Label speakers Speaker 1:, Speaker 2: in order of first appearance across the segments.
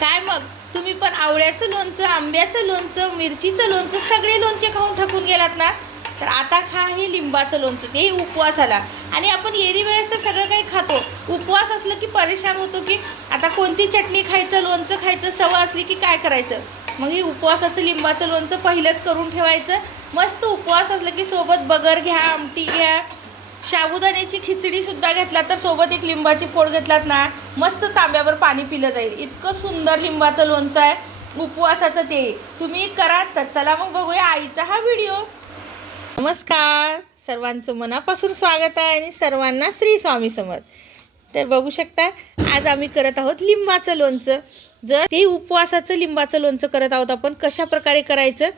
Speaker 1: काय मग? तुम्ही पण आवळ्याचं लोणचं आंब्याचं लोणचं मिरचीचं लोणचं सगळे लोणचे खाऊन थकून गेलात ना? तर आता खा हे लिंबाचं लोणचं ते उपवासाला आणि आपण येरी वेळेस तर सगळं काही खातो. उपवास असलं की परेशान होतो की आता कोणती चटणी खायचं लोणचं खायचं सवय असली की काय करायचं? मग हे उपवासाचं लिंबाचं लोणचं पहिलंच करून ठेवायचं. मस्त उपवास असलं की सोबत बगर घ्या आमटी घ्या. साबुदाण्याची खिचडी सुद्धा घेतला तर सोबत एक लिंबाची फोड घेतलात ना? मस्त तांब्यावर पाणी पिलं जाईल. इतकं सुंदर लिंबाचं लोणचं आहे. उपवासाचं ते. तुम्ही करा तर चला मग बघूया आईचा हा व्हिडिओ. नमस्कार. सर्वांचं मनापासून स्वागत आहे आणि सर्वांना श्री स्वामी समर्थ. तर बघू शकता आज आम्ही करत आहोत लिंबाचं लोणचं. जर ते उपवासाचं लिंबाचं लोणचं करत आहोत आपण कशा प्रकारे करायचं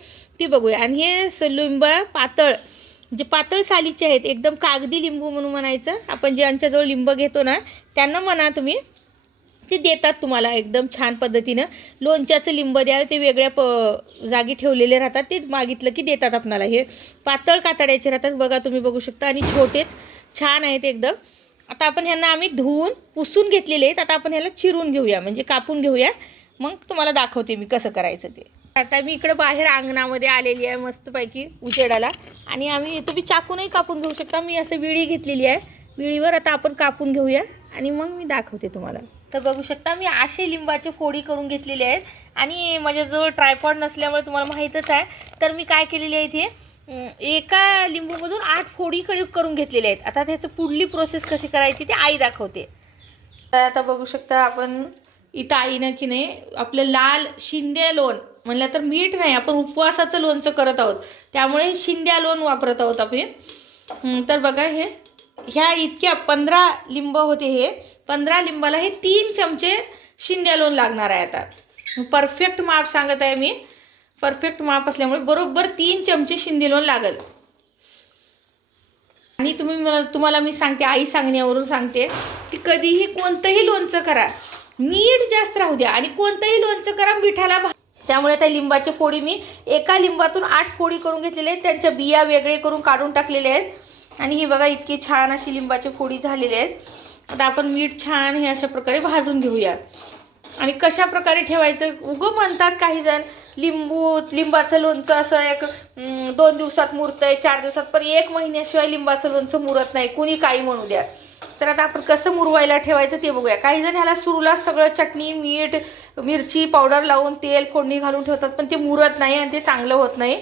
Speaker 1: ते बघूया. आणि हे स- लिंब पातळ जे पातळ सालीचे आहेत एकदम कागदी लिंबू म्हणून म्हणायचं. आपण जे यांच्याजवळ लिंब घेतो ना त्यांना म्हणा तुम्ही ते देतात तुम्हाला एकदम छान पद्धतीनं. लोणच्याचं लिंब द्या ते वेगळ्या प जागी ठेवलेले राहतात ते मागितलं की देतात आपणाला. हे पातळ कातड्याचे राहतात बघा तुम्ही बघू शकता. आणि छोटेच छान आहेत एकदम. आता आपण ह्यांना आम्ही धुवून पुसून घेतलेले आहेत. आता आपण ह्याला चिरून घेऊया म्हणजे कापून घेऊया. मग तुम्हाला दाखवते मी कसं करायचं ते. आता मी इकडं बाहेर अंगणामध्ये आलेली आहे मस्तपैकी उजेडाला. आणि आम्ही तुम्ही चाकूनही कापून घेऊ शकता. मी असं विळी घेतलेली आहे. विळीवर आता आपण कापून घेऊया. आणि मग मी दाखवते तुम्हाला. तर बघू शकता मी असे लिंबाचे फोडी करून घेतलेले आहेत. आणि माझ्याजवळ ट्रायपॉड नसल्यामुळे तुम्हाला माहीतच आहे. तर मी काय केलेली आहे इथे? एका लिंबूमधून आठ फोडी कळी करून घेतलेल्या आहेत. आता त्याचं पुढली प्रोसेस कशी करायची ती आई दाखवते. तर आता बघू शकता आपण इथं आईनं की नाही आपलं लाल शिंद्या लोण म्हणलं तर मीठ नाही आपण उपवासाचं लोणचं करत आहोत. त्यामुळे शिंद्या लोण वापरत आहोत आपण. तर बघा हे ह्या इतक्या पंधरा लिंब होते हे. पंधरा लिंबाला हे तीन चमचे शिंद्या लोण लागणार आहे आता. परफेक्ट माप सांगत आहे मी. परफेक्ट माप असल्यामुळे बरोबर तीन चमचे शिंदे लोण लागेल. आणि तुम्ही मला तुम्हाला मी सांगते आई सांगण्यावरून सांगते की कधीही कोणतंही लोणचं करा. मीठ जास्त राहू द्या आणि कोणतंही लोणचं करा मिठाला भा त्यामुळे त्या लिंबाची फोडी मी एका लिंबातून आठ फोडी करून घेतलेल्या आहेत. त्यांच्या बिया वेगळे करून काढून टाकलेले आहेत. आणि ही बघा इतकी छान अशी लिंबाची फोडी झालेली आहेत. आता आपण मीठ छान हे अशा प्रकारे भाजून घेऊया. आणि कशा प्रकारे ठेवायचं उगं म्हणतात काही जण लिंबू लिंबाचं लोणचं असं एक दोन दिवसात मुरतंय चार दिवसात पण एक महिन्याशिवाय लिंबाचं लोणचं मुरत नाही. कुणी काही म्हणू द्या. तर आता आपण कसं मुरवायला ठेवायचं ते बघूया. काही जण ह्याला सुरूला सगळं चटणी मीठ मिरची पावडर लावून तेल फोडणी घालून ठेवतात पण ते मुरत नाही आणि ते चांगलं होत नाही.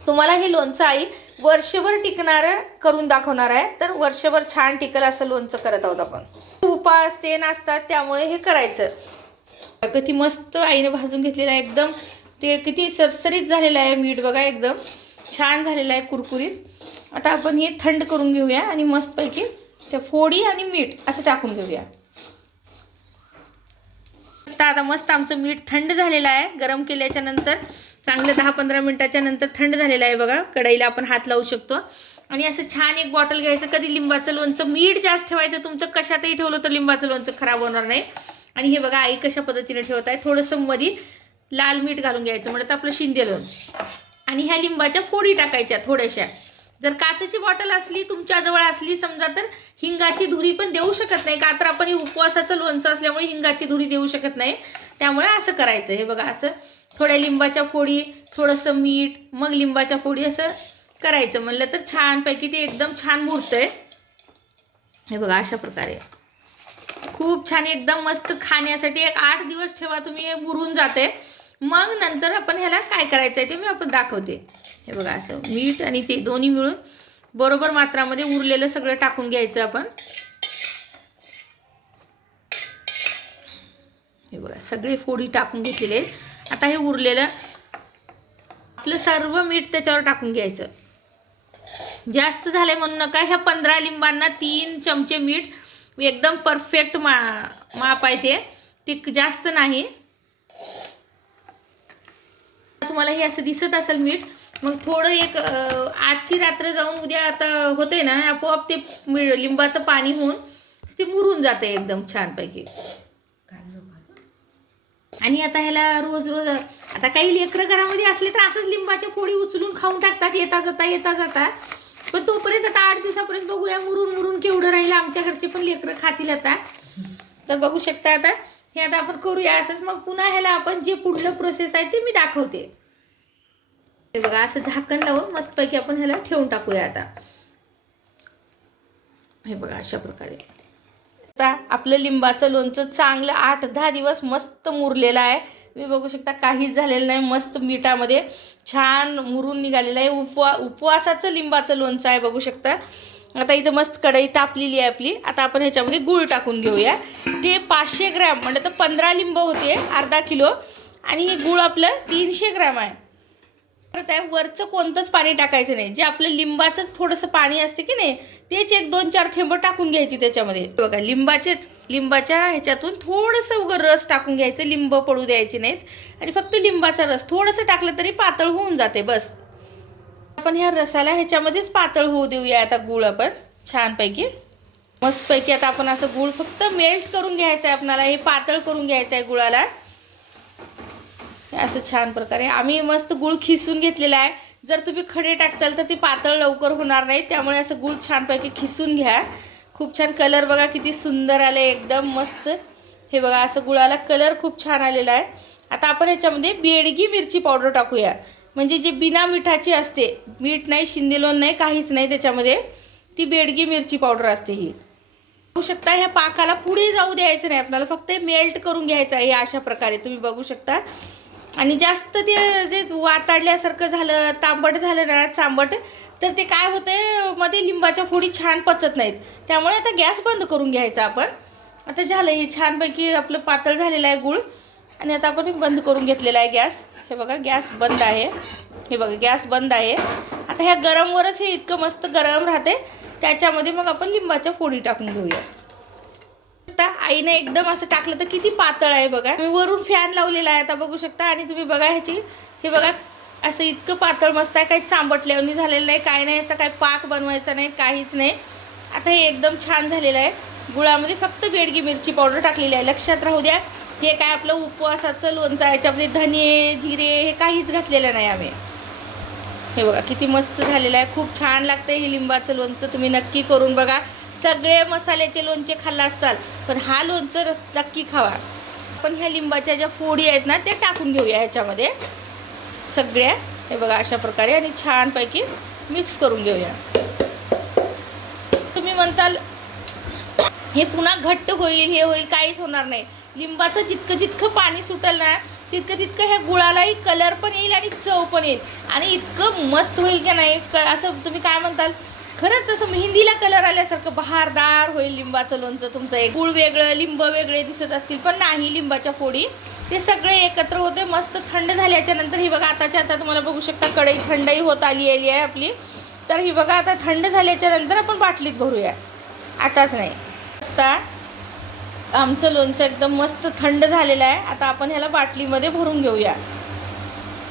Speaker 1: तुम्हाला हे लोणचं आई वर्षभर टिकणारं करून दाखवणार आहे. तर वर्षभर छान टिकल असं लोणचं करत आहोत आपण. उपास ते नसतात त्यामुळे हे करायचं. किती मस्त आईने भाजून घेतलेलं आहे एकदम. ते किती सरसरीत झालेलं आहे मीठ बघा एकदम. छान झालेलं आहे कुरकुरीत. आता आपण हे थंड करून घेऊया आणि मस्तपैकी त्या फोडी आणि मीठ असं टाकून घेऊया. आता आता मस्त आमचं मीठ थंड झालेलं आहे. गरम केल्याच्यानंतर चांगलं दहा पंधरा मिनिटाच्या नंतर थंड झालेलं आहे बघा. कढईला आपण हात लावू शकतो. आणि असं छान एक बॉटल घ्यायचं. कधी लिंबाचं लोणचं मीठ जास्त ठेवायचं. तुमचं कशातही ठेवलं तर लिंबाचं लोणचं खराब होणार नाही. आणि हे बघा आई कशा पद्धतीने ठेवत आहे. थोडंसं मध्ये लाल मीठ घालून घ्यायचं. म्हणत आपलं शिंदे लोण आणि ह्या लिंबाच्या फोडी टाकायच्या थोड्याशा. जर काचेची बॉटल असली तुमच्याजवळ असली समजा तर हिंगाची धुरी पण देऊ शकत नाही. का तर आपण हे उपवासाचं लोणचं असल्यामुळे हिंगाची धुरी देऊ शकत नाही. त्यामुळे असं करायचं. हे बघा असं थोड्या लिंबाच्या फोडी थोडंसं मीठ मग लिंबाच्या फोडी असं करायचं म्हणलं तर छानपैकी ते एकदम छान मुरतंय. हे बघा अशा प्रकारे. खूप छान एकदम मस्त खाण्यासाठी एक आठ दिवस ठेवा तुम्ही हे मुरून जाते मग नंतर आपण ह्याला काय करायचं आहे ते मी आपण दाखवते. हे बघा असं मीठ आणि ते दोन्ही मिळून बरोबर मात्रामध्ये उरलेलं सगळं टाकून घ्यायचं आपण. हे बघा सगळे फोडी टाकून घेतलेले आहेत. आता हे उरलेलं आपलं सर्व मीठ त्याच्यावर टाकून घ्यायचं. जास्त झाले म्हणू नका ह्या पंधरा लिंबांना तीन चमचे मीठ एकदम परफेक्ट मा माप आहे ते. ते जास्त नाही. तुम्हाला हे असं दिसत असेल मीठ मग थोडं एक आजची रात्र जाऊन उद्या आता होते ना आपोआप ते लिंबाचं पाणी होऊन ते मुरून जाते एकदम छानपैकी. आणि आता ह्याला रोज रोज आता काही लेकरं घरामध्ये असले तर असंच लिंबाच्या फोडी उचलून खाऊन टाकतात येता जाता येता जाता. पण तोपर्यंत आता आठ दिवसापर्यंत बघूया मुरून मुरून केवढं राहील आमच्या घरचे पण लेकरं खातील आता. तर बघू शकता आता. हे आता आपण करूया असंच. मग पुन्हा ह्याला आपण जे पुढलं प्रोसेस आहे ते मी दाखवते. हे बघा असं झाकण लावून मस्तपैकी आपण ह्याला ठेवून टाकूया आता. हे बघा अशा प्रकारे. आता आपलं लिंबाचं लोणचं चांगलं आठ दहा दिवस मस्त मुरलेलं आहे. मी बघू शकता काहीच झालेलं नाही मस्त मिठामध्ये छान मुरून निघालेलं आहे. उपवा उपवासाचं लिंबाचं लोणचं आहे बघू शकता. आता इथं मस्त कढई तापलेली आहे आपली. आता आपण ह्याच्यामध्ये गूळ टाकून घेऊया. ते पाचशे ग्रॅम म्हणजे तर पंधरा लिंब होते अर्धा किलो. आणि हे गूळ आपलं तीनशे ग्रॅम आहे. तर आहे वरचं कोणतंच पाणी टाकायचं नाही. जे आपलं लिंबाचंच थोडंसं पाणी असते की नाही तेच एक दोन चार थेंब टाकून घ्यायची त्याच्यामध्ये. बघा लिंबाचेच लिंबाच्या ह्याच्यातून थोडंसं उगं रस टाकून घ्यायचं लिंब पडू द्यायचे नाहीत. आणि फक्त लिंबाचा रस थोडंसं टाकलं तरी पातळ होऊन जाते बस. आपण ह्या रसाला ह्याच्यामध्येच पातळ होऊ देऊया आता गूळ आपण छानपैकी. मस्तपैकी आता आपण असं गूळ फक्त मेल्ट करून घ्यायचं आहे आपणाला हे पातळ करून घ्यायचं आहे गुळाला. असं छान प्रकारे. आम्ही मस्त गुळ खिसून घेतलेला आहे. जर तुम्ही खडे टाकचाल तर ती पातळ लवकर होणार नाही. त्यामुळे असं गुळ छानपैकी खिसून घ्या. खूप छान कलर बघा किती सुंदर आले. एकदम मस्त. हे बघा असं गुळाला कलर खूप छान आलेला आहे. आता आपण ह्याच्यामध्ये बेडगी मिरची पावडर टाकूया. म्हणजे जी बिना मिठाची असते मीठ नाही शिंदेलोण नाही काहीच नाही त्याच्यामध्ये ती बेडगी मिरची पावडर असते ही. बघू शकता ह्या पाकाला पुढे जाऊ द्यायचं नाही. आपल्याला फक्त मेल्ट करून घ्यायचं आहे हे अशा प्रकारे. तुम्ही बघू शकता. आणि जास्त ते जे वाताडल्यासारखं झालं तांबट झालं ना चांबट तर ते काय होतंयमध्ये लिंबाच्या फोडी छान पचत नाहीत. त्यामुळे आता गॅस बंद करून घ्यायचा आपण. आता झालं हे छानपैकी आपलं पातळ झालेलं आहे गुळ. आणि आता आपण बंद करून घेतलेला आहे गॅस. हे बघा गॅस बंद आहे. हे बघा गॅस बंद आहे. आता ह्या गरमवरच हे इतकं मस्त गरम राहते त्याच्यामध्ये मग आपण लिंबाच्या फोडी टाकून घेऊया. आईने एकदम असं टाकलं तर किती पातळ आहे बघा. मी वरून फॅन लावलेला आहे आता बघू शकता. आणि तुम्ही बघा ह्याची हे बघा असं इतकं पातळ मस्त आहे. काही चांबटल्यावणी झालेलं नाही काय नाही याचा काही पाक बनवायचा नाही काहीच नाही. आता हे एकदम छान झालेलं आहे. गुळामध्ये फक्त बेडगी मिरची पावडर टाकलेली आहे. लक्षात राहू द्या हे काय आपलं उपवासाचं लोणचं याच्यामध्ये धने जिरे हे काहीच घातलेलं नाही आम्ही. हे बघा किती मस्त झालेलं आहे. खूप छान लागतं हे लिंबाचं लोणचं. तुम्ही नक्की करून बघा. सगळे मसाल्याचे लोणचे खाल्ला असाल पण हा लोणचं रस नक्की खावा. पण ह्या लिंबाच्या ज्या फोडी आहेत ना त्या टाकून घेऊया ह्याच्यामध्ये. सगळ्या हे बघा अशा प्रकारे आणि छानपैकी मिक्स करून घेऊया. तुम्ही म्हणताल हे पुन्हा घट्ट होईल हे होईल काहीच होणार नाही. लिंबाचं जितकं जितकं पाणी सुटेल ना तितकं तितकं ह्या गुळालाही कलर पण येईल आणि चव पण येईल. आणि इतकं मस्त होईल की नाही क असं तुम्ही काय म्हणताल? खरंच असं मेहंदीला कलर आल्यासारखं बहारदार होईल लिंबाचं लोणचं तुमचं एक. गुळ वेगळं लिंब वेगळे दिसत असतील पण नाही लिंबाच्या फोडी. ते सगळे एकत्र होते मस्त थंड झाल्याच्यानंतर ही बघा आताच्या आता तुम्हाला बघू शकता कढई थंडही होत आली आली आहे आपली. तर ही बघा आता थंड झाल्याच्यानंतर आपण बाटलीत भरूया. आताच नाही. आता आमचं लोणचं एकदम मस्त थंड झालेलं आहे. आता आपण ह्याला बाटलीमध्ये भरून घेऊया.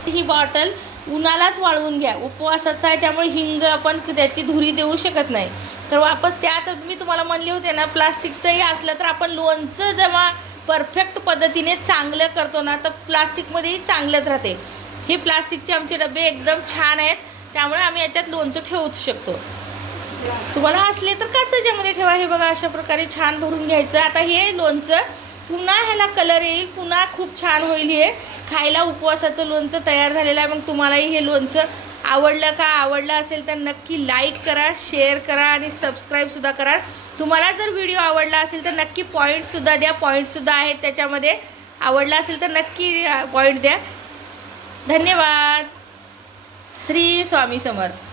Speaker 1: ही बॉटल उन्हालाच वाळवून घ्या. उपवासाचा आहे त्यामुळे हिंग आपण त्याची धुरी देऊ शकत नाही. तर वापस त्याच मी तुम्हाला म्हणले होते ना प्लास्टिकचंही असलं तर आपण लोणचं जेव्हा परफेक्ट पद्धतीने चांगलं करतो ना तर प्लास्टिकमध्येही चांगलंच राहते. हे प्लास्टिकचे आमचे डबे एकदम छान आहेत त्यामुळे आम्ही याच्यात लोणचं ठेवू शकतो. तुम्हाला असले तर काचेच्यामध्ये ठेवा. हे बघा अशा प्रकारे छान भरून घ्यायचं. आता हे लोणचं पुन्हा ह्याला कलर येईल पुन्हा खूप छान होईल हे. खायला उपवासाचं लोणचं तयार झालेलं आहे. मग तुम्हालाही हे लोणचं आवडलं का? आवडलं असेल तर नक्की लाईक करा शेअर करा आणि सबस्क्राईबसुद्धा करा. तुम्हाला जर व्हिडिओ आवडला असेल तर नक्की पॉईंटसुद्धा द्या. पॉईंटसुद्धा आहेत त्याच्यामध्ये. आवडला असेल तर नक्की पॉईंट द्या. धन्यवाद. श्री स्वामी समर्थ.